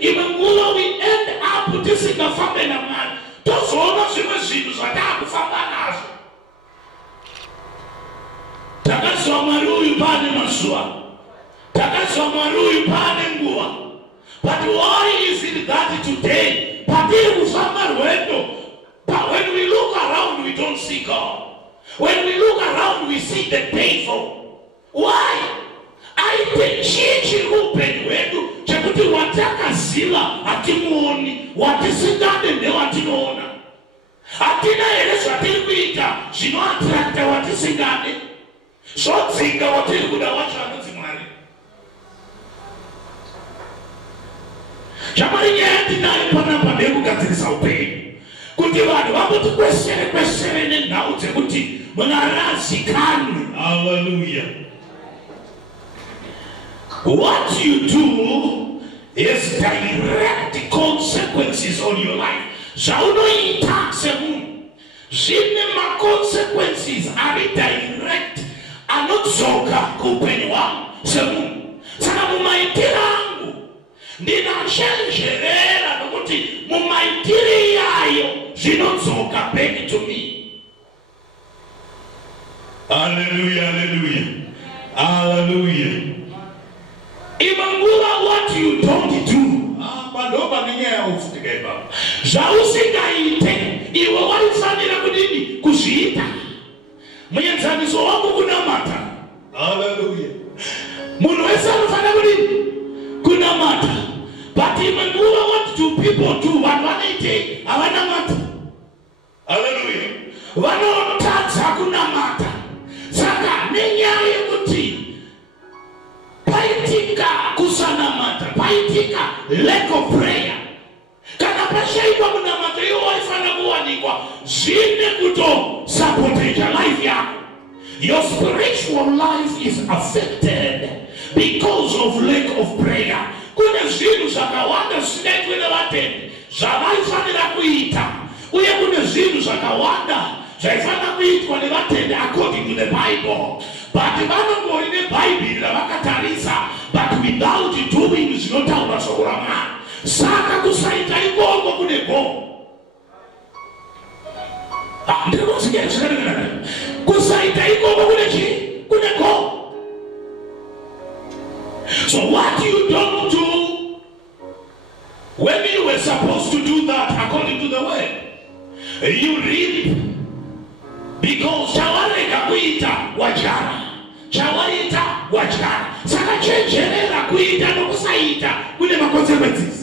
Imangula we end up tisingafambe na mali. Tozoona zvimwe zvinhu zvatakufamba nazvo. Takazwa Mwari uyu pane mazuva. Takazwa Mwari uyu pane nguva. But why is it that today, patiri kufamba rwendo, but when we look around we don't see God. When we look around we see the painful. Why? Aite chichi upenyu hwedu chekuti watakaziva hatimuoni, watisingade ndewatinoona. Hatina here zvatiri kuita zvinoattracta watisingade. Zvodzinga watiri kuda wacho anonzi Mwari. Shamwari nyaya yatinayo panapa ndeyekugadzirisa upenyu. Kuti vanhu vangoti kwesere nenhau dzekuti munarazikanwe. Hallelujah. What you do is direct consequences on your life. Zvaunoita semunhu zvine consequences ari direct anodzoka kuupenyu hwangu semunhu. Saka mumaitiro angu ndinachenjerera nokuti mumaitiro iyayo zvinodzoka back to me. Hallelujah, hallelujah, hallelujah. Imangula what you don't do. Zvausingaite iwe waifanira kudini kuzviita. Muenzaniso wangu kunamata. Hallelujah. Munhu wese anofanira kudini kunamata. But imangula what do people do? Vanhu vanoitei havanamata. Hallelujah. Vanotadza kunamata. Saka nenyaya yekuti paitika kusanamata, paitika lack of prayer. Kana pashaiwa munamata iwo waifana kuwanikwa zvine kuto sabotage life yako. Your spiritual life is affected because of lack of prayer. Kune zvinhu zvakawanda zvisingaitwe nevatendi zvavaifanira kuita, uye kune zvinhu zvakawanda zvaifanira kuitwa nevatendi according to the Bible. But vanongori nebhaibheri ravakatarisa, but without doing zvinotaura shoko raMwari. Saka kusaita ikoko kune go. Kusaita ikoko kune chi? Kune go. So what you don't do when you were supposed to do that according to the word, you reap. Because chawareka kuita wajara, chawaita wajara. Saka chenjerera kuita nokusaita kune consequences.